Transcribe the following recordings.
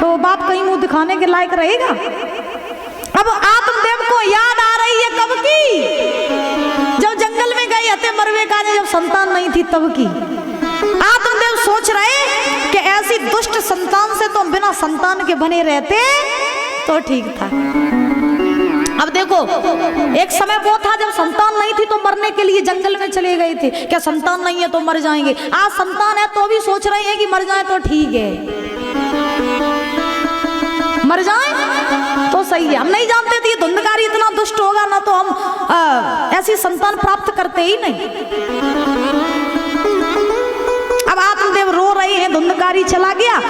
तो बाप कहीं मुंह दिखाने के लायक रहेगा। अब आत्मदेव को याद आ रही है कब की, जब जंगल में गए हते मरवे का, जब संतान नहीं थी तब की। आत्मदेव सोच रहे कि ऐसी दुष्ट संतान से तो बिना संतान के बने रहते तो ठीक था। अब देखो, एक समय वो था जब संतान नहीं थी तो मरने के लिए जंगल में चले गए थे, क्या संतान नहीं है तो मर जाएंगे। आज संतान है तो भी सोच रहे हैं कि मर जाए तो ठीक है, मर जाए तो सही है। हम नहीं जानते थे धुंधकारी इतना दुष्ट होगा ना, तो हम ऐसी संतान प्राप्त करते ही नहीं। अब आत्मदेव रो रहे हैं, धुंधकारी चला गया।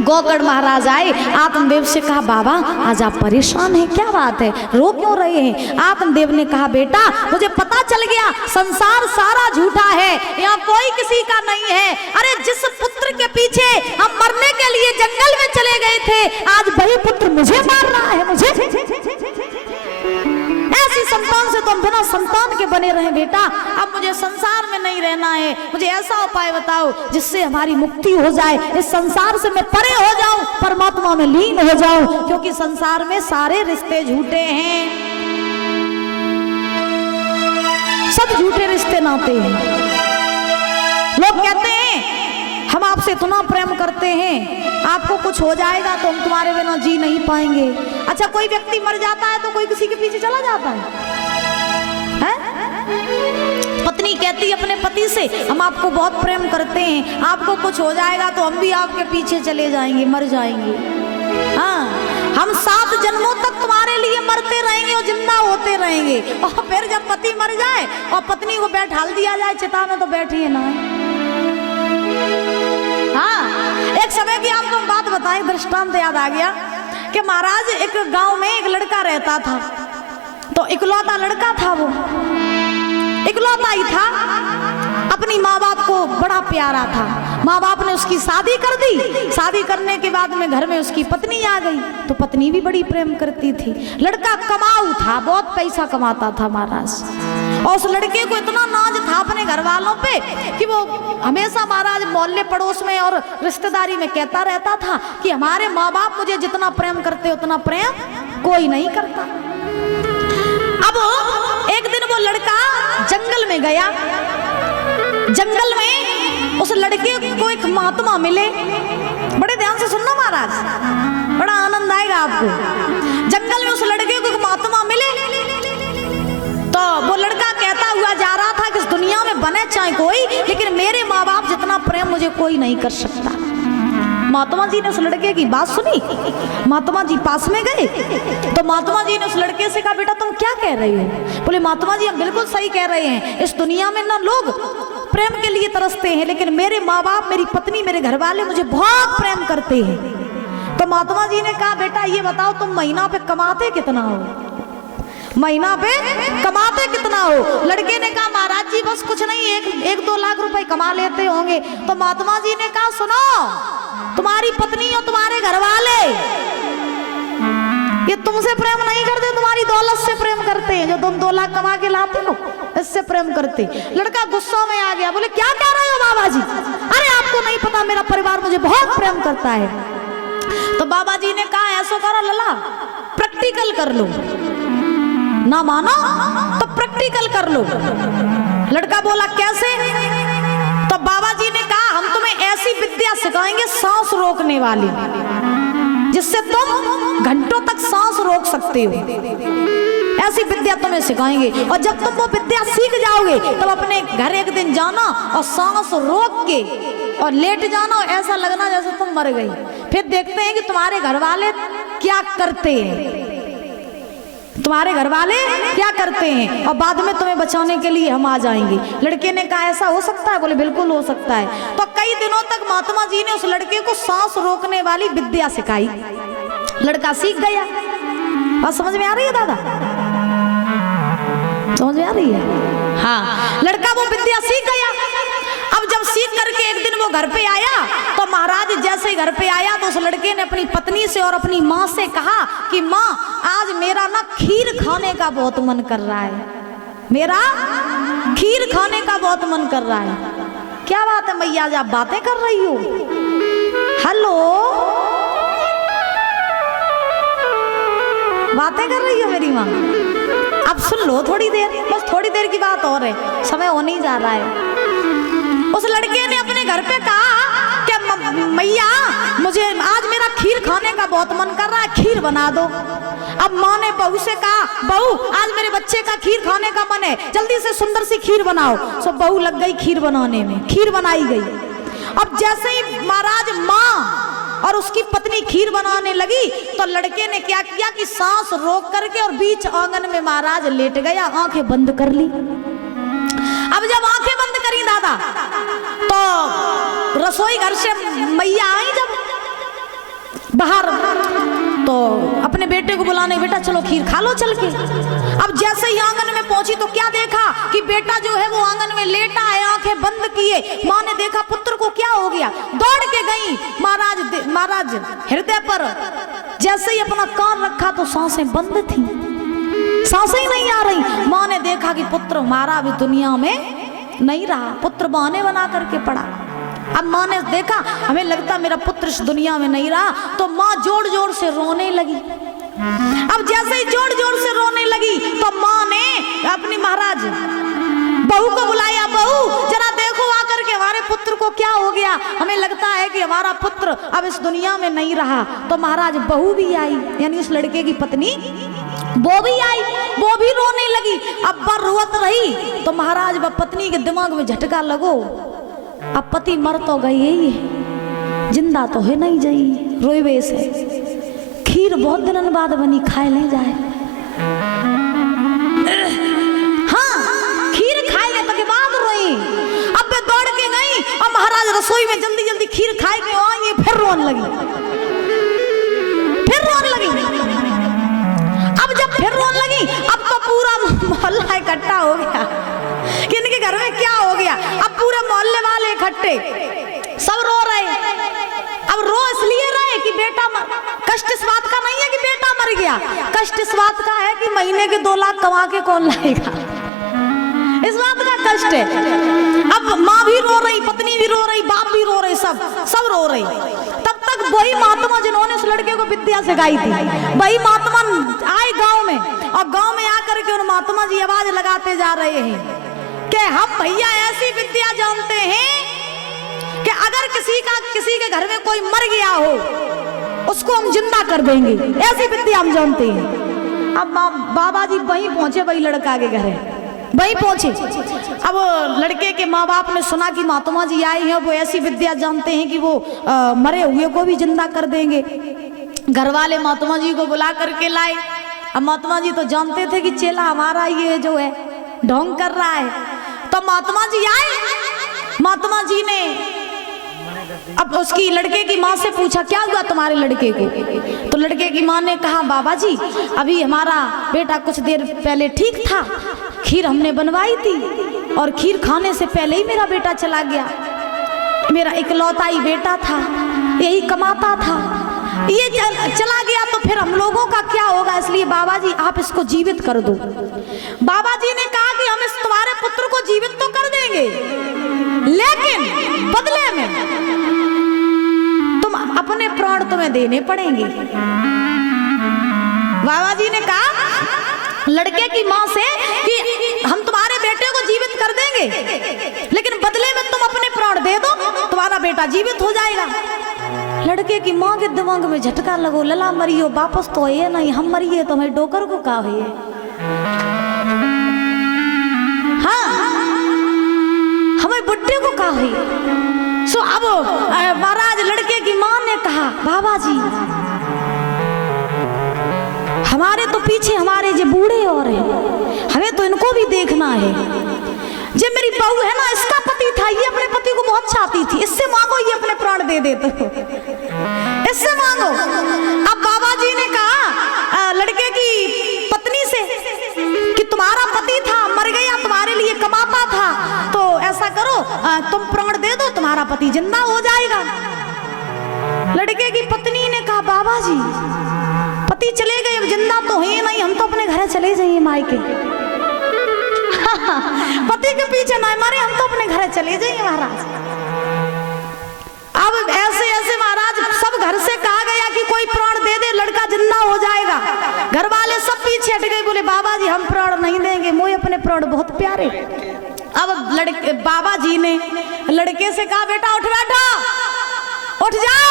गौकर्ण महाराज आए, आत्मदेव से कहा बाबा आज आप परेशान हैं, क्या बात है, रो क्यों रहे हैं। आत्मदेव ने कहा बेटा मुझे पता चल गया संसार सारा झूठा है, यहाँ कोई किसी का नहीं है। अरे जिस पुत्र के पीछे हम मरने के लिए जंगल में चले गए थे, आज वही पुत्र मुझे मार रहा है। मुझे ऐसी संतान से तुम बिना संतान के बने रहे बेटा। अब मुझे संसार में नहीं रहना है, मुझे ऐसा उपाय बताओ जिससे हमारी मुक्ति हो जाए, इस संसार से मैं परे हो जाऊं, परमात्मा में लीन हो जाऊं, क्योंकि संसार में सारे रिश्ते झूठे हैं, सब झूठे रिश्ते नाते हैं। लोग कहते हैं हम आपसे इतना प्रेम करते हैं, आपको कुछ हो जाएगा तो हम तुम्हारे बिना जी नहीं पाएंगे। अच्छा, कोई व्यक्ति मर जाता है तो कोई किसी के पीछे चला जाता है? पत्नी कहती है अपने पति से हम आपको बहुत प्रेम करते हैं, आपको कुछ हो जाएगा तो हम भी आपके पीछे चले जाएंगे, मर जाएंगे। हाँ, हम 7 जन्मों तक तुम्हारे लिए मरते रहेंगे और जिंदा होते रहेंगे। और फिर जब पति मर जाए और पत्नी को बैठाल दिया जाए चिता में तो बैठिए ना। हाँ, एक समय की आपको बात बताएं, दृष्टांत याद आ गया कि महाराज एक गांव में एक लड़का रहता था, तो इकलौता लड़का था, वो इकलौता ही था, अपनी माँ बाप को बड़ा प्यारा था। माँ बाप ने उसकी शादी कर दी, शादी करने के बाद में घर में उसकी पत्नी आ गई, तो पत्नी भी बड़ी प्रेम करती थी। लड़का कमाऊ था, बहुत पैसा कमाता था महाराज, और उस लड़के को इतना नाज था अपने घर वालों पे कि वो हमेशा महाराज मोहल्ले पड़ोस में और रिश्तेदारी में कहता रहता था कि हमारे माँ बाप मुझे जितना प्रेम करते उतना प्रेम कोई नहीं करता। अब एक दिन वो लड़का जंगल में गया, जंगल में उस लड़के को एक महात्मा मिले। बड़े ध्यान से सुनना महाराज, बड़ा आनंद आएगा आपको। जंगल में उस लड़के को एक महात्मा मिले, तो वो लड़का कहता हुआ जा रहा था कि इस दुनिया में बने चाहे कोई, लेकिन मेरे माँ बाप जितना प्रेम मुझे कोई नहीं कर सकता। महात्मा जी ने उस लड़के की बात सुनी, महात्मा जी पास में गए, तो महात्मा जी ने उस लड़के से कहा बेटा तुम क्या कह रहे हो। बोले महात्मा जी हम बिल्कुल सही कह रहे हैं, इस दुनिया में ना लोग प्रेम के लिए तरसते हैं, लेकिन मेरे माँ बाप, मेरी पत्नी, मेरे घर वाले मुझे बहुत प्रेम करते हैं। तो महात्मा जी ने कहा बेटा ये बताओ तुम महीना पे कमाते कितना हो, महीना पे कमाते कितना हो। लड़के ने कहा महाराज जी बस कुछ नहीं, 1-2 लाख रुपए कमा लेते होंगे। तो महात्मा जी ने कहा सुनो, तुम्हारी पत्नी और तुम्हारे घर वाले ये तुमसे प्रेम नहीं करते, तुम्हारी दौलत से प्रेम करते हैं, जो तुम 2 लाख कमा के लाते हो इससे प्रेम करते। लड़का गुस्सा में आ गया, बोले क्या कह रहे हो बाबा जी, अरे आपको नहीं पता मेरा परिवार मुझे बहुत प्रेम करता है। तो बाबा जी ने कहा ऐसा करो लला, प्रैक्टिकल कर लो, ना मानो तो प्रैक्टिकल कर लो। लड़का बोला कैसे। तो बाबा जी ने कहा हम तुम्हें ऐसी विद्या सिखाएंगे सांस रोकने वाली, जिससे तुम घंटों तक सांस रोक सकते हो, ऐसी विद्या तुम्हें सिखाएंगे। और जब तुम वो विद्या सीख जाओगे तब अपने घर एक दिन जाना और सांस रोक के और लेट जाना, और ऐसा लगना जैसे तुम मर गई। फिर देखते हैं कि तुम्हारे घर वाले क्या करते हैं, तुम्हारे घर वाले क्या करते हैं, और बाद में तुम्हें बचाने के लिए हम आ जाएंगे। लड़के ने कहा ऐसा हो सकता है। बोले बिल्कुल हो सकता है। तो कई दिनों तक महात्मा जी ने उस लड़के को सांस रोकने वाली विद्या सिखाई, लड़का सीख गया। बात समझ में आ रही है दादा, समझ में आ रही है। हाँ, लड़का वो विद्या सीख गया। अब जब सीख करके एक दिन वो घर पे आया, तो महाराज जैसे ही घर पे आया तो उस लड़के ने अपनी पत्नी से और अपनी माँ से कहा कि माँ आज मेरा ना खीर खाने का बहुत मन कर रहा है, मेरा खीर खाने का बहुत मन कर रहा है। क्या बात है मैया, आज आप बातें कर रही हो। हेलो बातें कर रही हो मेरी माँ? अब सुन लो थोड़ी देर, बस थोड़ी देर की बात और है, समय होने ही जा रहा है। उस लड़के ने अपने घर पे कहा कि मैया मुझे आज मेरा खीर खाने का बहुत मन कर रहा है, खीर बना दो। अब माँ ने बहू से कहा, बहू आज मेरे बच्चे का खीर खाने का मन है, जल्दी से सुंदर सी खीर बनाओ। सो बहू लग गई खीर बनाने में, खीर बनाई गई। अब जैसे ही महाराज माँ और उसकी पत्नी खीर बनाने लगी तो लड़के ने क्या किया कि सांस रोक करके और बीच आंगन में महाराज लेट गया, आंखें बंद कर ली। अब जब आंखें बंद करी दादा तो रसोई घर से मैया आई जब बाहर, तो अपने बेटे को बुलाने, बेटा चलो खीर खा लो चल के। अब जैसे ही आंगन में पहुंची तो क्या देखा कि बेटा जो है वो आंगन में लेटा है, आंखें बंद किए। माँ ने देखा पुत्र को क्या हो गया, दौड़ के गई महाराज हृदय पर, जैसे ही अपना कान रखा तो सांसें बंद थी, सांसें ही नहीं आ रही। माँ ने देखा कि पुत्र हमारा अभी दुनिया में नहीं रहा, पुत्र बहाने बना करके पड़ा। अब माँ ने देखा हमें लगता मेरा पुत्र इस दुनिया में नहीं रहा, तो माँ जोर जोर से रोने लगी। अब जैसे ही जोर जोर से रोने लगी तो माँ ने अपनी महाराज बहू को बुलाया, बहू जरा देखो आकर के हमारे पुत्र को क्या हो गया, हमें लगता है कि हमारा पुत्र अब इस दुनिया में नहीं रहा। तो महाराज बहू भी आई, यानी उस लड़के की पत्नी वो भी आई, वो भी रोने लगी। अब बर रोत रही तो महाराज व पत्नी के दिमाग में झटका लगो, अब पति मर तो गई है, जिंदा तो है नहीं जाई, रोईबे से खीर बहुत दिनों बाद बनी, खाए नहीं जाए। हाँ खीर खाए ले तो के बाद रोई। अब वे दौड़ के गई और महाराज रसोई में जल्दी जल्दी खीर खाए के आई, फिर रोने लगी, फिर रोने लगी। अब जब फिर रोने लगी अब तो पूरा मोहल्ला इकट्ठा हो गया कि इनके घर में क्या हो गया। अब पूरे मोहल्ले वाले इकट्ठे, सब रो रहे। अब रो इसलिए रहे कि बेटा कष्ट इस बात का नहीं है कि बेटा मर गया, कष्ट इस बात का है कि महीने के 2 लाख कमा के कौन लाएगा, इस बात का कष्ट है। अब माँ भी रो रही, पत्नी भी रो रही, बाप भी रो रहे, सब रो रही। तब तक वही महात्मा जिन्होंने उस लड़के को विद्या सिखाई थी, वही महात्मा आए गांव में, और गांव में आकर के उन महात्मा जी आवाज लगाते जा रहे हैं कि हम भैया ऐसी विद्या जानते हैं कि अगर किसी के घर में कोई मर गया हो उसको हम जिंदा कर देंगे, ऐसी विद्या हम जानते हैं। अब बाबा जी वहीं पहुंचे, वही लड़का के घर है, वहीं पहुंचे। अब लड़के के माँ बाप ने सुना कि महात्मा जी आए हैं, वो ऐसी विद्या जानते हैं कि वो मरे हुए को भी जिंदा कर देंगे। घर वाले महात्मा जी को बुला करके लाए। अब महात्मा जी तो जानते थे कि चेला हमारा ये जो है ढोंग कर रहा है, तो महात्मा जी आए। महात्मा जी ने अब उसकी लड़के की माँ से पूछा क्या हुआ तुम्हारे लड़के को, तो लड़के की माँ ने कहा बाबा जी अभी हमारा बेटा कुछ देर पहले ठीक था, खीर हमने बनवाई थी और खीर खाने से पहले ही मेरा बेटा चला गया, मेरा इकलौता ही बेटा था, यही कमाता था, ये चला गया तो फिर हम लोगों का क्या होगा, इसलिए बाबा जी आप इसको जीवित कर दो। बाबा जी ने कहा कि हम इस तुम्हारे पुत्र को जीवित तो कर देंगे, लेकिन बदले में तुम अपने प्राण तुम्हें देने पड़ेंगे। बाबा जी ने कहा लड़के की माँ से कि हम तुम्हारे बेटे को जीवित कर देंगे, लेकिन बदले में तुम अपने प्राण दे दो, तुम्हारा बेटा जीवित हो जाएगा। लड़के की माँ के दिमाग में झटका लगो, लला मरियो वापस तो ये नहीं, हम मरिए तो हमें डोकर को का हुई। हाँ हमें बुड्ढे को का हुई। सो अब महाराज लड़के की माँ ने कहा बाबा जी हमारे तो पीछे हमारे जो बूढ़े और हैं, हमें तो इनको भी देखना है। जो मेरी बहू है ना, इसका पति था, ये अपने पति को बहुत चाहती थी, इससे मांगो ये अपने प्राण दे देते हो, इससे मांगो। अब बाबा जी ने कहा लड़के की पत्नी से कि तुम्हारा पति था, मर गया, तुम्हारे लिए कमाता था, तो ऐसा करो तुम प्राण दे दो, तुम्हारा पति जिंदा हो जाएगा। लड़के की पत्नी ने कहा बाबा जी पति चले गए, अब जिंदा तो है नहीं, हम तो अपने घर चले जाइए मायके। पति के पीछे ना मारे, हम तो अपने घर चले जाइए महाराज। अब ऐसे ऐसे महाराज सब घर से कहा गया कि कोई प्राण दे दे, लड़का जिंदा हो जाएगा। घर वाले प्यारे। अब लड़के बाबा जी ने लड़के से कहा बेटा उठ बैठो, उठ जाओ,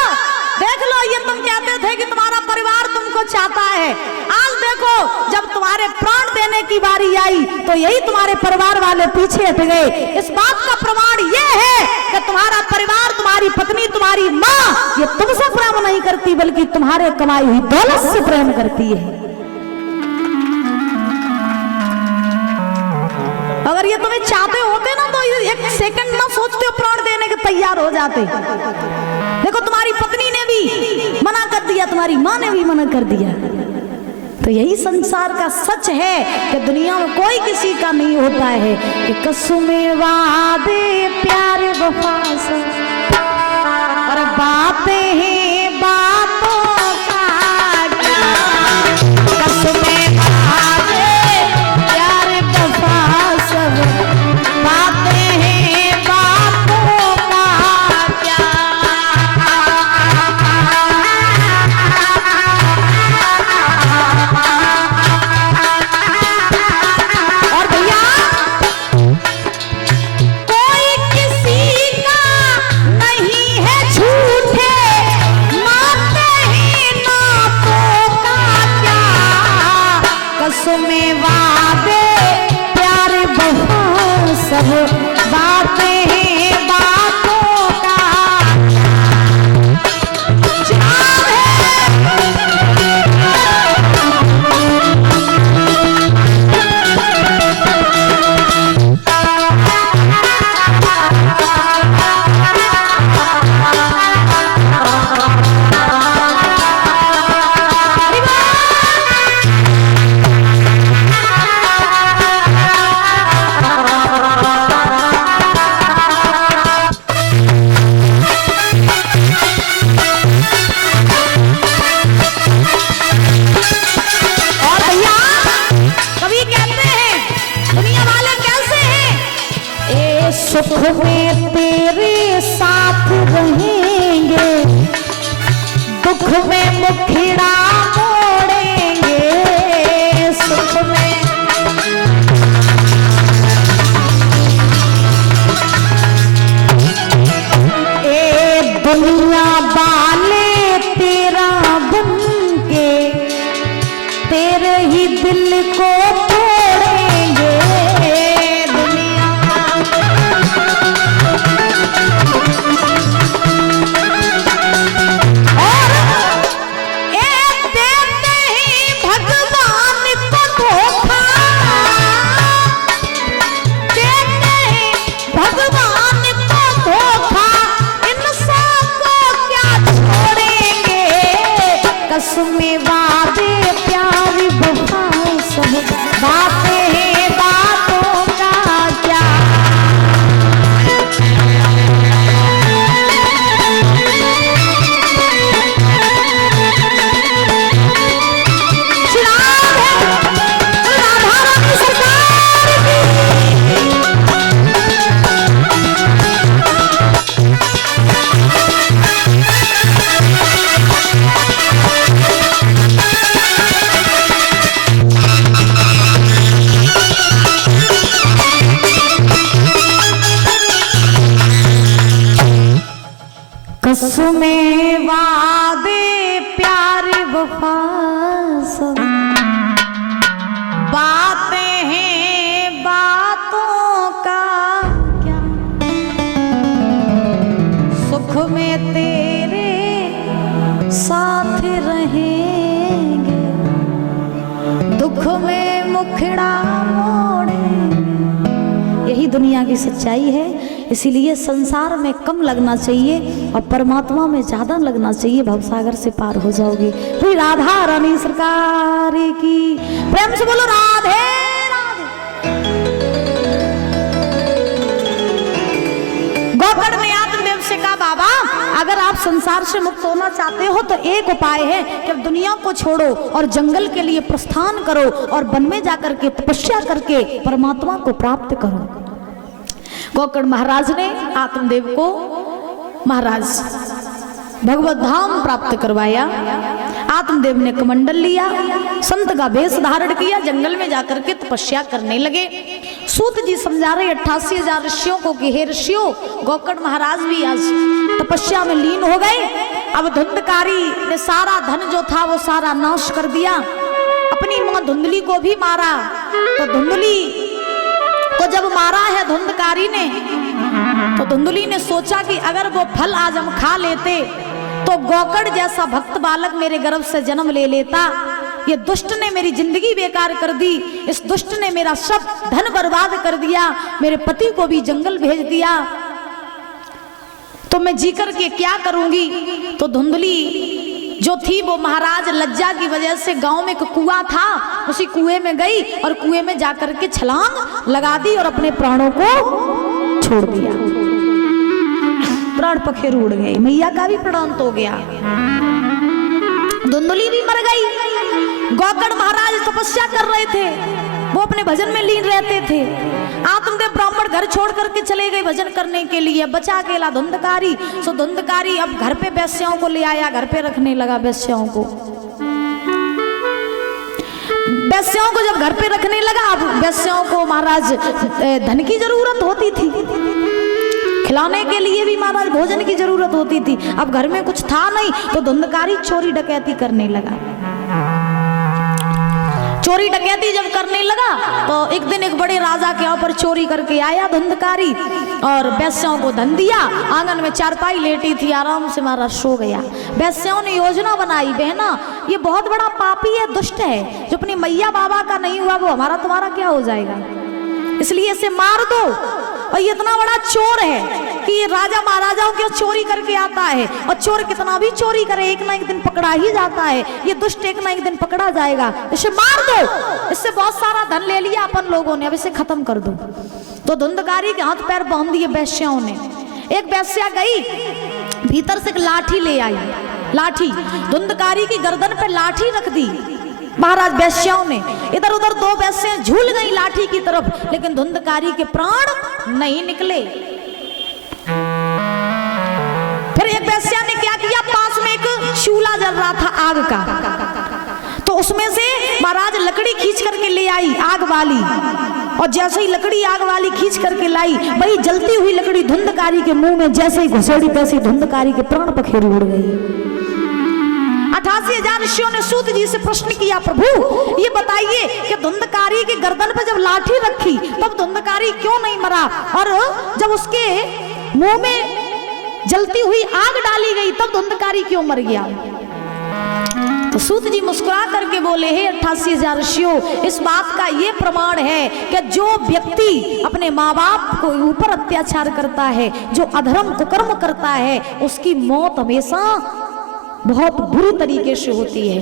देख लो ये तुम कहते थे कि तुम्हारा परिवार तुमको चाहता है, आज देखो जब तुम्हारे प्राण देने की बारी आई तो यही तुम्हारे परिवार वाले पीछे हट गए। इस बात का प्रमाण ये है कि तुम्हारा परिवार, तुम्हारी पत्नी, तुम्हारी माँ ये तुमसे प्रेम नहीं करती बल्कि तुम्हारे कमाई हुई दौलत से प्रेम करती है। अगर ये तुम्हें चाहते होते ना तो एक सेकंड ना सोचते हो प्राण देने के तैयार हो जाते। देखो तुम्हारी पत्नी ने भी मना कर दिया, तुम्हारी माँ ने भी मना कर दिया। तो यही संसार का सच है कि दुनिया में कोई किसी का नहीं होता है कि कसमें वादे प्यारे वफा से और बातें हैं बातों का क्या, कसमें वादे प्यारे वफा सब बातें हैं बातों का क्या। और भैया कोई किसी का नहीं है झूठे, मानते हैं नातों का क्या, कसमें वादे प्यारे वफा सब बातें हैं बातों का जवाब और भैया कभी कहते हैं दुनिया वाले कैसे हैं, ए सुख में तेरे साथ रहेंगे, दुख में मुखड़ा मोड़ेंगे, सुख में ए दुनिया वाले तेरा बन के तेरे ही दिल को तोड़ेंगे, दुनिया और एक देते ही भगवान को धोखा, देते ही भगवान को धोखा, इंसान को क्या छोड़ेंगे, कसमें वादे प्यारी वफा सब बातें हैं बातों का क्या। चिराग है राधा रानी सरकार की। कसमें वादे प्यारे वफा सब बातें हैं बातों का क्या, सुख में तेरे साथ रहेंगे, दुख में मुखड़ा मोड़ेंगे। यही दुनिया की सच्चाई है। इसीलिए संसार में कम लगना चाहिए और परमात्मा में ज्यादा लगना चाहिए, भवसागर से पार हो जाओगे। फिर राधा रानी सरकार की प्रेम से बोलो राधे राधे। गोकर्ण ने आत्मदेव से कहा बाबा अगर आप संसार से मुक्त होना चाहते हो तो एक उपाय है कि अब दुनिया को छोड़ो और जंगल के लिए प्रस्थान करो और वन में जाकर के तपस्या करके परमात्मा को प्राप्त करो। गोकर्ण महाराज ने आत्मदेव को महाराज भगवत धाम प्राप्त करवाया। आत्मदेव ने कमंडल लिया, संत का वेश धारण किया, जंगल में जाकर के तपस्या करने लगे। सूत जी समझा रहे 88,000 ऋषियों को कि हे ऋषियों, गोकर्ण महाराज भी आज तपस्या में लीन हो गए। अब धुंधकारी ने सारा धन जो था वो सारा नाश कर दिया, अपनी मां धुंधली को भी मारा। तो धुंधली को जब मारा है धुंधकारी ने, तो धुंधली ने सोचा कि अगर वो फल आज हम खा लेते तो गोकर्ण जैसा भक्त बालक मेरे गर्भ से जन्म ले लेता। ये दुष्ट ने मेरी जिंदगी बेकार कर दी, इस दुष्ट ने मेरा सब धन बर्बाद कर दिया, मेरे पति को भी जंगल भेज दिया, तो मैं जी कर के क्या करूंगी। तो धुंधली जो थी वो महाराज लज्जा की वजह से गांव में एक कुआं था, उसी कुएं में गई और कुएं में जाकर के छलांग लगा दी और अपने प्राणों को छोड़ दिया। प्राण पखेरु उड़ गए, मैया का भी प्राणांत हो गया, धुंधली भी मर गई। गोकर्ण महाराज तपस्या कर रहे थे, वो अपने भजन में लीन रहते थे। आत्मदेव ब्राह्मण घर छोड़ करके चले गए भजन करने के लिए, बचा अकेला धुंधकारी। सो धुंधकारी अब घर पे वेश्याओं को ले आया, घर पे रखने लगा वेश्याओं को। वेश्याओं को जब घर पे रखने लगा, अब वेश्याओं को महाराज धन की जरूरत होती थी, खिलाने के लिए भी महाराज भोजन की जरूरत होती थी। अब घर में कुछ था नहीं, तो धुंधकारी चोरी डकैती करने लगा। चोरी डकैती जब करने लगा तो एक दिन एक बड़े राजा के यहाँ पर चोरी करके आया धुंधकारी और वेश्याओं को धन दिया। आंगन में चारपाई लेटी थी, आराम से महाराज सो गया। वेश्याओं ने योजना बनाई, बहना ये बहुत बड़ा पापी है, दुष्ट है, जो अपनी मैया बाबा का नहीं हुआ वो हमारा तुम्हारा क्या हो जाएगा, इसलिए इसे मार दो। और ये इतना बड़ा चोर है कि ये राजा महाराजाओं की चोरी करके आता है, और चोर कितना भी चोरी करे एक ना एक दिन पकड़ा ही जाता है, ये दुष्ट एक ना एक दिन पकड़ा जाएगा, इसे मार दो। इससे बहुत सारा धन ले लिया अपन लोगों ने, अब इसे खत्म कर दो। तो धुंधकारी के हाथ पैर बांध दिए वेश्याओं ने। एक वेश्या गई, भीतर से एक लाठी ले आई, लाठी धुंधकारी की गर्दन पे लाठी रख दी। महाराज वेश्याओं ने इधर उधर दो वेश्याएं झूल गई लाठी की तरफ, लेकिन धुंधकारी के प्राण नहीं निकले। फिर एक वेश्या ने क्या किया, पास में एक शूला जल रहा था आग का, तो उसमें से महाराज लकड़ी खींच करके ले आई आग वाली, और जैसे ही लकड़ी आग वाली खींच करके लाई, वही जलती हुई लकड़ी धुंधकारी के मुंह में जैसे ही घुसेड़ी, तैसे धुंधकारी के प्राण पखेरु उड़ गए। 88,000 ऋषियों ने सूत जी से प्रश्न किया, प्रभु ये बताइए कि धुंधकारी की गर्दन पर जब लाठी रखी तब धुंधकारी क्यों नहीं मरा, और जब उसके मुंह में जलती हुई आग डाली गई तब धुंधकारी क्यों मर गया। तो सूत जी मुस्कुरा करके बोले, हे 88,000 ऋषियों, इस बात का ये प्रमाण है कि जो व्यक्ति अपने माँ बाप को ऊपर अत्याचार करता है, जो अधर्म कुकर्म करता है, उसकी मौत हमेशा बहुत बुरी तरीके से होती है।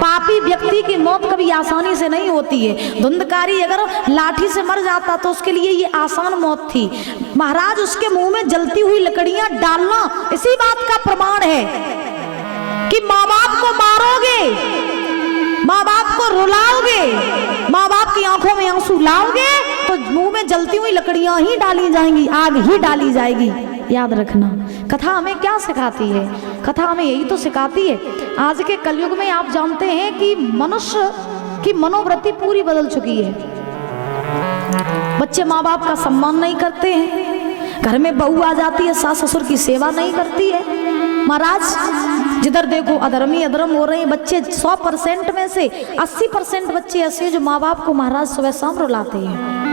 पापी व्यक्ति की मौत कभी आसानी से नहीं होती है। धुंधकारी अगर लाठी से मर जाता तो उसके लिए ये आसान मौत थी, महाराज उसके मुंह में जलती हुई लकड़ियां डालना इसी बात का प्रमाण है कि माँ बाप को मारोगे, माँ बाप को रुलाओगे, माँ बाप की आंखों में आंसू लाओगे तो मुंह में जलती हुई लकड़ियां ही डाली जाएंगी, आग ही डाली जाएगी। याद रखना, कथा हमें क्या सिखाती है, कथा हमें यही तो सिखाती है। आज के कलयुग में आप जानते हैं कि मनुष्य की मनोवृत्ति पूरी बदल चुकी है। बच्चे माँ बाप का सम्मान नहीं करते हैं, घर में बहू आ जाती है सास ससुर की सेवा नहीं करती है। महाराज जिधर देखो अधर्मी अधर्म हो रहे हैं। बच्चे 100% में से 80% बच्चे ऐसे जो माँ बाप को महाराज सुबह शाम रुलाते हैं।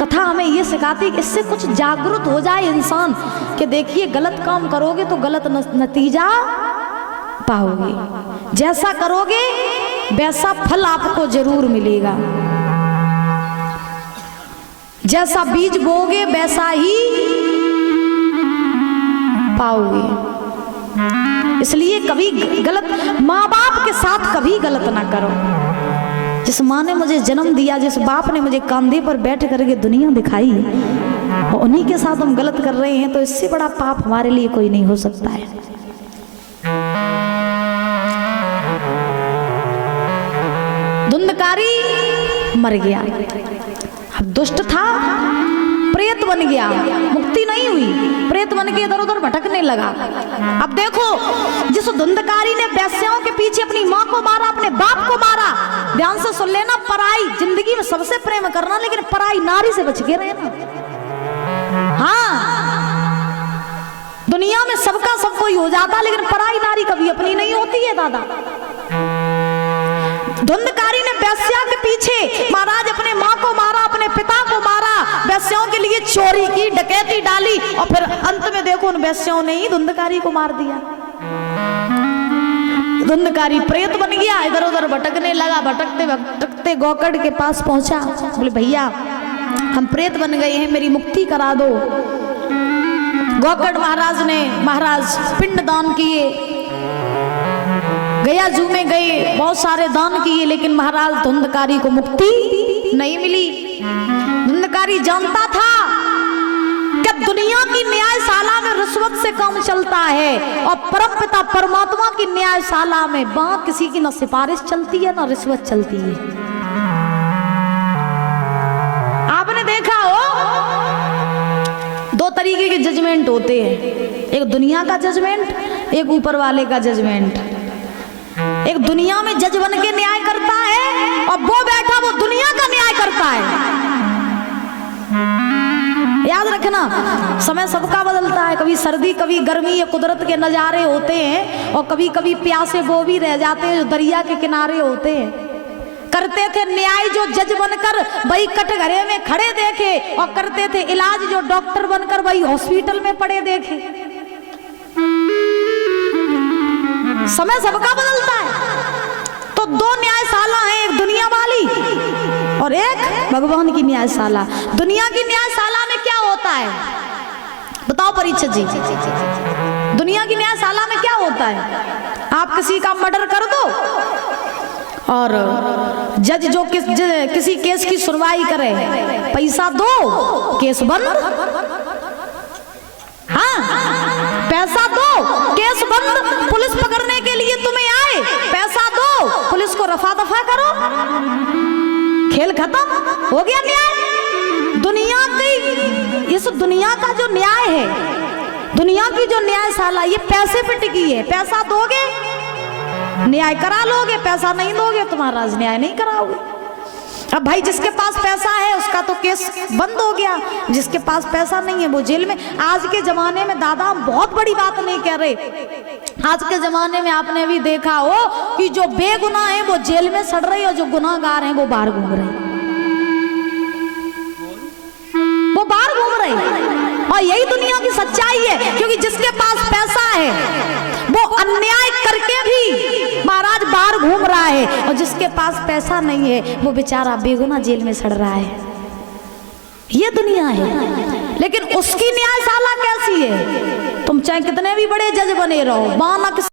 कथा हमें ये सिखाती है कि इससे कुछ जागरूक हो जाए इंसान कि देखिए गलत काम करोगे तो गलत नतीजा पाओगे, जैसा करोगे वैसा फल आपको जरूर मिलेगा, जैसा बीज बोगे वैसा ही पाओगे। इसलिए कभी गलत, माँ बाप के साथ कभी गलत ना करो। जिस माँ ने मुझे जन्म दिया, जिस बाप ने मुझे कंधे पर बैठ करके दुनिया दिखाई, और उन्हीं के साथ हम गलत कर रहे हैं, तो इससे बड़ा पाप हमारे लिए कोई नहीं हो सकता है। धुंधकारी मर गया, अब दुष्ट था प्रेत बन गया, मुक्ति नहीं हुई, प्रेत बन के इधर उधर भटकने लगा। अब देखो जिस धुंधकारी ने वेश्याओं के पीछे अपनी माँ को मारा, अपने बाप को मारा, ध्यान से सुन लेना, पराई जिंदगी में सबसे प्रेम करना, लेकिन पराई नारी से बच के रहना। हाँ, दुनिया में सबका सब कोई हो जाता, लेकिन पराई नारी कभी अपनी नहीं होती है दादा। धुंधकारी ने वेश्या के पीछे महाराज अपने माँ को मारा, अपने पिता को मारा, वेश्याओं के लिए चोरी की, डकैती डाली, और फिर अंत में देखो उन वेश्याओं ने ही धुंधकारी को मार दिया। धुंधकारी प्रेत बन गया, इधर उधर भटकने लगा। भटकते भटकते गौकड़ के पास पहुंचा। बोले भैया हम प्रेत बन गए हैं, मेरी मुक्ति करा दो। गौकड़ महाराज ने पिंड दान किए, गया जू में गए, बहुत सारे दान किए, लेकिन महाराज धुंधकारी को मुक्ति नहीं मिली। धुंधकारी जानता था कि दुनिया की न्यायशाला में रिश्वत से काम चलता है, और परमपिता परमात्मा की न्यायशाला में वहां किसी की न सिफारिश चलती है न रिश्वत चलती है। आपने देखा हो दो तरीके के जजमेंट होते हैं, एक दुनिया का जजमेंट, एक ऊपर वाले का जजमेंट। एक दुनिया में जज बन के न्याय करता है, और वो बैठा वो दुनिया का न्याय करता है। याद रखना, समय सबका बदलता है, कभी सर्दी कभी गर्मी, ये कुदरत के नजारे होते हैं, और कभी कभी प्यासे वो भी रह जाते हैं जो दरिया के किनारे होते हैं। करते थे न्याय जो जज बनकर वही कटघरे में खड़े देखे, और करते थे इलाज जो डॉक्टर बनकर वही हॉस्पिटल में पड़े देखे। समय सबका बदलता है। तो दो न्यायशाला है, एक दुनिया वाली और एक भगवान की न्यायशाला। दुनिया की न्यायशाला में क्या होता है बताओ परीक्षित जी? दुनिया की न्यायशाला में क्या होता है? आप किसी का मर्डर कर दो और जज जो किसी केस की सुनवाई करे, पैसा दो केस बंद। हाँ, पैसा दो केस बंद। पुलिस पकड़ने के लिए तुम्हें आए, पैसा दो, पुलिस को रफा दफा करो, खेल खत्म, हो गया न्याय। दुनिया की, इस दुनिया का जो न्याय है, दुनिया की जो न्यायशाला, ये पैसे पे टिकी है। पैसा दोगे न्याय करा लोगे, पैसा नहीं दोगे तुम्हारा न्याय नहीं कराओगे। अब भाई जिसके पास पैसा है उसका तो केस बंद हो गया, जिसके पास पैसा नहीं है वो जेल में। आज के जमाने में दादा हम बहुत बड़ी बात नहीं कह रहे, आज के जमाने में आपने भी देखा हो कि जो बेगुनाह है वो जेल में सड़ रहे, और जो गुनाहगार हैं वो बाहर घूम रहे, वो बाहर घूम रहे। और यही दुनिया की सच्चाई है, क्योंकि जिसके पास पैसा है वो अन्याय करके भी महाराज बाहर घूम रहा है, और जिसके पास पैसा नहीं है वो बेचारा बेगुनाह जेल में सड़ रहा है। ये दुनिया है। लेकिन उसकी न्यायशाला कैसी है? तुम चाहे कितने भी बड़े जज बने रहो, वहां ना किसी